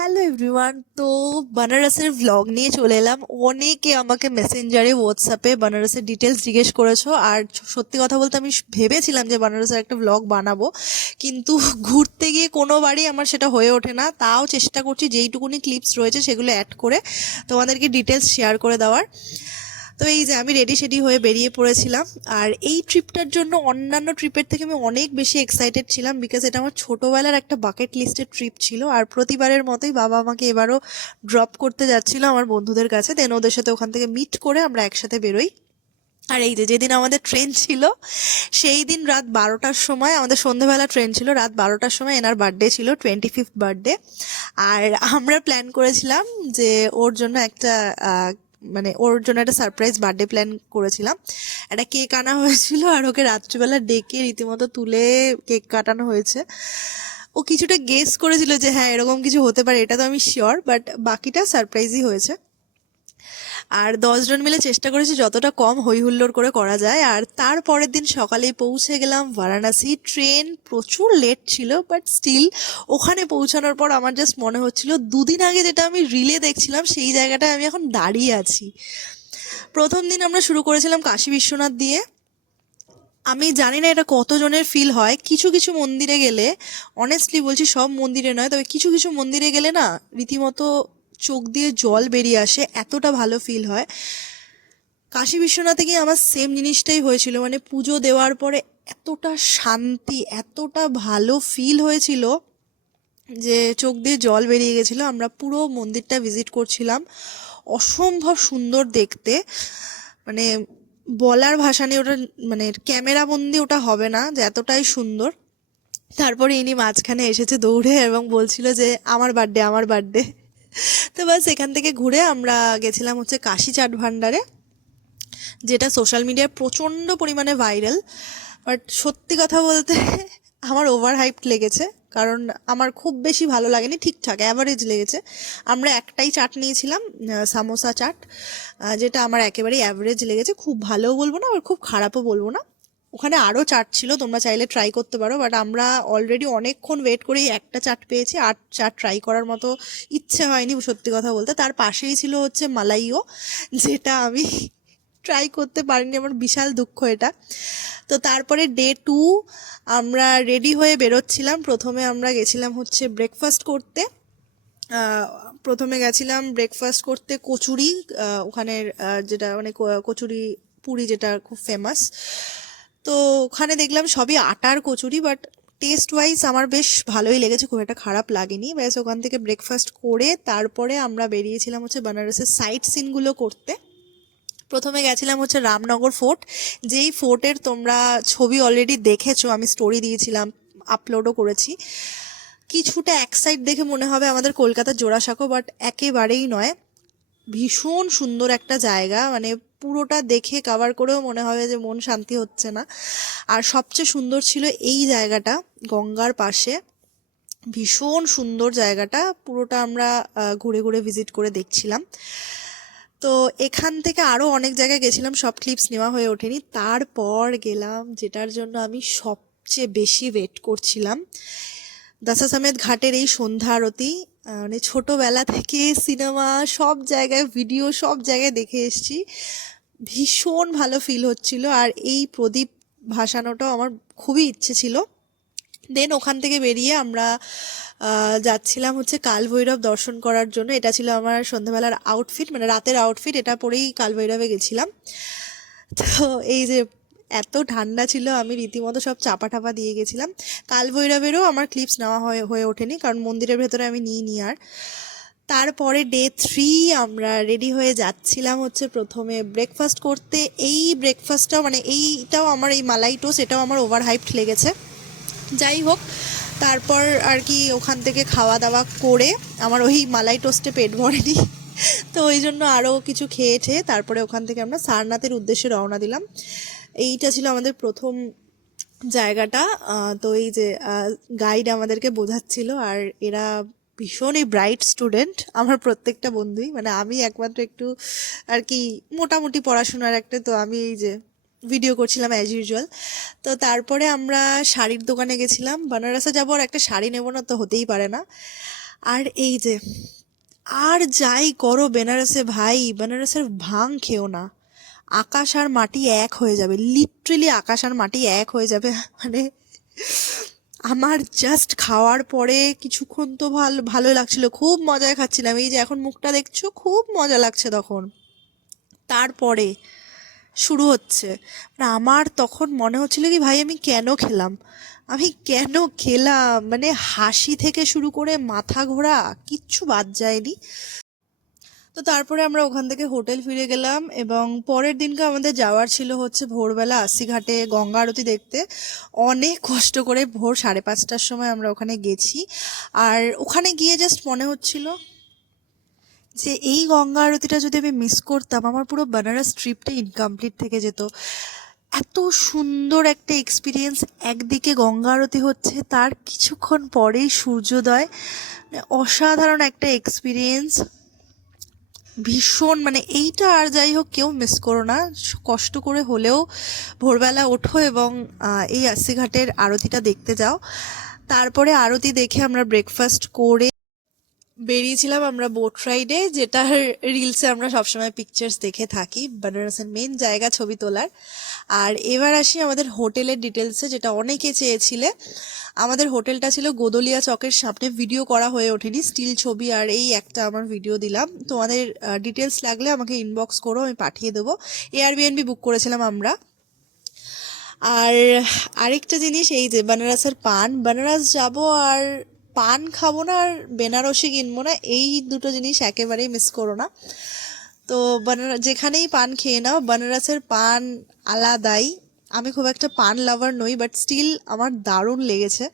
Hello everyone, তো বানারসের vlog নিয়ে চলে এলাম। অনেকে আমাকে মেসেঞ্জারে হোয়াটসঅ্যাপে বানারসের ডিটেলস জিজ্ঞেস করেছো। আর সত্যি কথা বলতে আমি ভেবেছিলাম যে বানারসের একটা ভ্লগ বানাবো, কিন্তু ঘুরতে গিয়ে কোনোবারই আমার সেটা হয়ে ওঠে না। তাও চেষ্টা করছি যেইটুকুনি ক্লিপস রয়েছে সেগুলো অ্যাড করে তোমাদেরকে ডিটেলস শেয়ার করে দেওয়ার। তো এই যে আমি রেডি সেডি হয়ে বেরিয়ে পড়েছিলাম। আর এই ট্রিপটার জন্য অন্যান্য ট্রিপের থেকে আমি অনেক বেশি এক্সাইটেড ছিলাম, বিকজ এটা আমার ছোটোবেলার একটা বাকেট লিস্টের ট্রিপ ছিল। আর প্রতিবারের মতোই বাবা আমাকে এবারও ড্রপ করতে যাচ্ছিল আমার বন্ধুদের কাছে, দেন ওদের সাথে ওখান থেকে মিট করে আমরা একসাথে বেরোই। আর এই যে যেদিন আমাদের ট্রেন ছিল, সেই দিন রাত 12টার সময়, আমাদের সন্ধেবেলা ট্রেন ছিল, রাত 12টার সময় এনার বার্থডে ছিল, 25th বার্থডে। আর আমরা প্ল্যান করেছিলাম যে ওর জন্য একটা ওর জন্য একটা সারপ্রাইজ বার্থডে প্ল্যান করেছিলাম। একটা কেক আনা হয়েছিল আর ওকে রাত্রিবেলা ডেকে রীতিমতো তুলে কেক কাটানো হয়েছে। ও কিছুটা গেস করেছিল যে হ্যাঁ এরকম কিছু হতে পারে, এটা তো আমি শিওর, বাট বাকিটা সারপ্রাইজই হয়েছে। আর 10 জন মিলে চেষ্টা করেছি যতটা কম হই হুল্লোড় করে করা যায়। আর তারপরের দিন সকালেই পৌঁছে গেলাম বারাণসী। ট্রেন প্রচুর লেট ছিল, বাট স্টিল ওখানে পৌঁছানোর পর আমার জাস্ট মনে হচ্ছিল দুদিন আগে যেটা আমি রিলে দেখছিলাম সেই জায়গাটায় আমি এখন দাঁড়িয়ে আছি। প্রথম দিন আমরা শুরু করেছিলাম কাশী বিশ্বনাথ দিয়ে। আমি জানি না এটা কতজনের ফিল হয়, কিছু কিছু মন্দিরে গেলে, অনেস্টলি বলছি সব মন্দিরে নয়, তবে কিছু কিছু মন্দিরে গেলে না রীতিমতো চোখ দিয়ে জল বেরিয়ে আসে, এতটা ভালো ফিল হয়। কাশী বিশ্বনাথে গিয়ে আমার সেম জিনিসটাই হয়েছিল, মানে পুজো দেওয়ার পরে এতটা শান্তি, এতটা ভালো ফিল হয়েছিল যে চোখ দিয়ে জল বেরিয়ে গেছিলো। আমরা পুরো মন্দিরটা ভিজিট করছিলাম, অসম্ভব সুন্দর দেখতে, মানে বলার ভাষা নেই ওটা, মানে ক্যামেরা বন্দি ওটা হবে না যে এতটাই সুন্দর। তারপরে ইনি মাঝখানে এসেছে দৌড়ে এবং বলছিল যে আমার বার্থডে আমার বার্থডে। তো বাস এখান থেকে ঘুরে আমরা গেছিলাম হচ্ছে কাশী চাট ভান্ডারে, যেটা সোশ্যাল মিডিয়ায় প্রচণ্ড পরিমাণে ভাইরাল। বাট সত্যি কথা বলতে আমার ওভার হাইপড লেগেছে, কারণ আমার খুব বেশি ভালো লাগেনি, ঠিকঠাক অ্যাভারেজ লেগেছে। আমরা একটাই চাট নিয়েছিলাম, সামোসা চাট, যেটা আমার একেবারেই অ্যাভারেজ লেগেছে। খুব ভালোও বলবো না, আবার খুব খারাপও বলবো না। ওখানে আরও চাট ছিল, তোমরা চাইলে ট্রাই করতে পারো, বাট আমরা অলরেডি অনেকক্ষণ ওয়েট করেই একটা চাট পেয়েছি, আর চাট ট্রাই করার মতো ইচ্ছে হয়নি সত্যি কথা বলতে। তার পাশেই ছিল হচ্ছে মালাইও, যেটা আমি ট্রাই করতে পারিনি, আমার বিশাল দুঃখ এটা। তো তারপরে ডে 2 আমরা রেডি হয়ে বেরোচ্ছিলাম। প্রথমে আমরা গেছিলাম হচ্ছে ব্রেকফাস্ট করতে। প্রথমে গেছিলাম ব্রেকফাস্ট করতে কচুরি, ওখানের যেটা মানে কচুরি পুরি যেটা খুব ফেমাস। তো ওখানে দেখলাম সবই আটার কচুরি, বাট টেস্ট ওয়াইজ আমার বেশ ভালোই লেগেছে, খুব একটা খারাপ লাগেনি। ব্যাস ওখান থেকে ব্রেকফাস্ট করে তারপরে আমরা বেরিয়েছিলাম হচ্ছে বানারসের সাইট সিনগুলো করতে। প্রথমে গেছিলাম হচ্ছে রামনগর ফোর্ট, যেই ফোর্টের তোমরা ছবি অলরেডি দেখেছো, আমি স্টোরি দিয়েছিলাম, আপলোডও করেছি। কিছুটা এক সাইড দেখে মনে হবে আমাদের কলকাতার জোড়াসাঁকো, বাট একেবারেই নয়। ভীষণ সুন্দর একটা জায়গা, মানে পুরোটা দেখে কভার করেও মনে হবে যে মন শান্তি হচ্ছে না। আর সবচেয়ে সুন্দর ছিল এই জায়গাটা, গঙ্গার পাশে, ভীষণ সুন্দর জায়গাটা। পুরোটা আমরা ঘুরে ঘুরে ভিজিট করে দেখছিলাম। তো এখান থেকে আরও অনেক জায়গায় গেছিলাম, সব ক্লিপস নেওয়া হয়ে ওঠেনি। তারপর গেলাম যেটার জন্য আমি সবচেয়ে বেশি ওয়েট করছিলাম, দশাসমেত ঘাটের এই সন্ধ্যা আরতি। মানে ছোটোবেলা থেকে সিনেমা, সব জায়গায় ভিডিও, সব জায়গায় দেখে এসেছি, ভীষণ ভালো ফিল হচ্ছিল। আর এই প্রদীপ ভাসানোটাও আমার খুবই ইচ্ছে ছিল। দেন ওখান থেকে বেরিয়ে আমরা যাচ্ছিলাম হচ্ছে কালভৈরব দর্শন করার জন্য। এটা ছিল আমার সন্ধ্যাবেলার আউটফিট, মানে রাতের আউটফিট, এটা পরেই কালভৈরবে গেছিলাম। তো এই যে এত ঠান্ডা ছিল, আমি রীতিমতো সব চাপা টাপা দিয়ে গেছিলাম। কালভৈরবেরও আমার ক্লিপস নেওয়া হয়ে ওঠেনি, কারণ মন্দিরের ভেতরে আমি নিইনি আর। তারপরে ডে 3 আমরা রেডি হয়ে যাচ্ছিলাম হচ্ছে প্রথমে ব্রেকফাস্ট করতে। এই ব্রেকফাস্টটাও মানে এইটাও আমার, এই মালাই টোস্ট, এটাও আমার ওভার হাইপড লেগেছে। যাই হোক, তারপর আর কি ওখান থেকে খাওয়া দাওয়া করে আমার ওই মালাই টোস্টে পেট ভরেনি, তো ওই জন্য আরও কিছু খেয়েছে। তারপরে ওখান থেকে আমরা সারনাথের উদ্দেশ্যে রওনা দিলাম। এইটা ছিল আমাদের প্রথম জায়গাটা। তো এই যে গাইড আমাদেরকে বোঝাচ্ছিল, আর এরা ভীষণই ব্রাইট স্টুডেন্ট, আমার প্রত্যেকটা বন্ধুই, মানে আমি একমাত্র একটু আর কি মোটামুটি পড়াশোনার একটা, তো আমি এই যে ভিডিও করছিলাম অ্যাজ ইউজুয়াল। তো তারপরে আমরা শাড়ির দোকানে গেছিলাম, বানারসে যাবো আর একটা শাড়ি নেবো না তো হতেই পারে না। আর এই যে, আর যাই করো বেনারসে ভাই, বেনারসের ভাং খেও না, আকাশ আর মাটি এক হয়ে যাবে, লিটারেলি আকাশ আর মাটি এক হয়ে যাবে। মানে আমার জাস্ট খাওয়ার পরে কিছুক্ষণ তো ভালো লাগছিল, খুব মজায় খাচ্ছিলাম, এই যে এখন মুখটা দেখছো খুব মজা লাগছে তখন। তারপরে শুরু হচ্ছে, মানে আমার তখন মনে হচ্ছিল কি ভাই আমি কেন খেলাম, আমি কেন খেলাম, মানে হাসি থেকে শুরু করে মাথা ঘোরা কিচ্ছু বাদ যায়নি। তো তারপরে আমরা ওখান থেকে হোটেল ফিরে গেলাম, এবং পরের দিনকে আমাদের যাওয়ার ছিল হচ্ছে ভোরবেলা আশিঘাটে গঙ্গা আরতি দেখতে। অনেক কষ্ট করে ভোর 5:30টার সময় আমরা ওখানে গেছি। আর ওখানে গিয়ে জাস্ট মনে হচ্ছিল যে এই গঙ্গা আরতিটা যদি আমি মিস করতাম, আমার পুরো বেনারস ট্রিপটা ইনকমপ্লিট থেকে যেত। এত সুন্দর একটা এক্সপিরিয়েন্স, একদিকে গঙ্গা আরতি হচ্ছে, তার কিছুক্ষণ পরেই সূর্যোদয়, মানে অসাধারণ একটা এক্সপিরিয়েন্স। ভীষণ, মানে এইটা আর যাই হোক কেউ মিস করো না, কষ্ট করে হলেও ভোরবেলা ওঠো এবং এই আশিঘাটের আরতিটা দেখতে যাও। তারপরে আরতি দেখে আমরা ব্রেকফাস্ট করে বেরিয়েছিলাম আমরা বোট রাইডে, যেটার রিলসে আমরা সবসময় পিকচার্স দেখে থাকি, বেনারসের মেন জায়গা ছবি তোলার। আর এবার আসি আমাদের হোটেলের ডিটেলসে, যেটা অনেকে চেয়েছিলে। আমাদের হোটেলটা ছিল গোদলিয়া চকের সামনে, ভিডিও করা হয়ে ওঠেনি, স্টিল ছবি আর এই একটা আমার ভিডিও দিলাম। তোমাদের ডিটেলস লাগলে আমাকে ইনবক্স করো, আমি পাঠিয়ে দেবো। এয়ারবিএনবি বুক করেছিলাম আমরা। আর আরেকটা জিনিস, এই যে বেনারসের পান, বেনারস যাব আর পান খাবো না আর বেনারসি কিনবো না, এই দুটো জিনিস একেবারেই মিস করো না। তো যেখানেই পান খেয়ে নাও, বেনারসের পান আলাদাই। আমি খুব একটা পান লাভার নই, বাট স্টিল আমার দারুণ লেগেছে।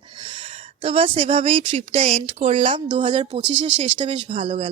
তো বাস এভাবেই ট্রিপটা এন্ড করলাম। 2025-এর শেষটা বেশ ভালো গেল।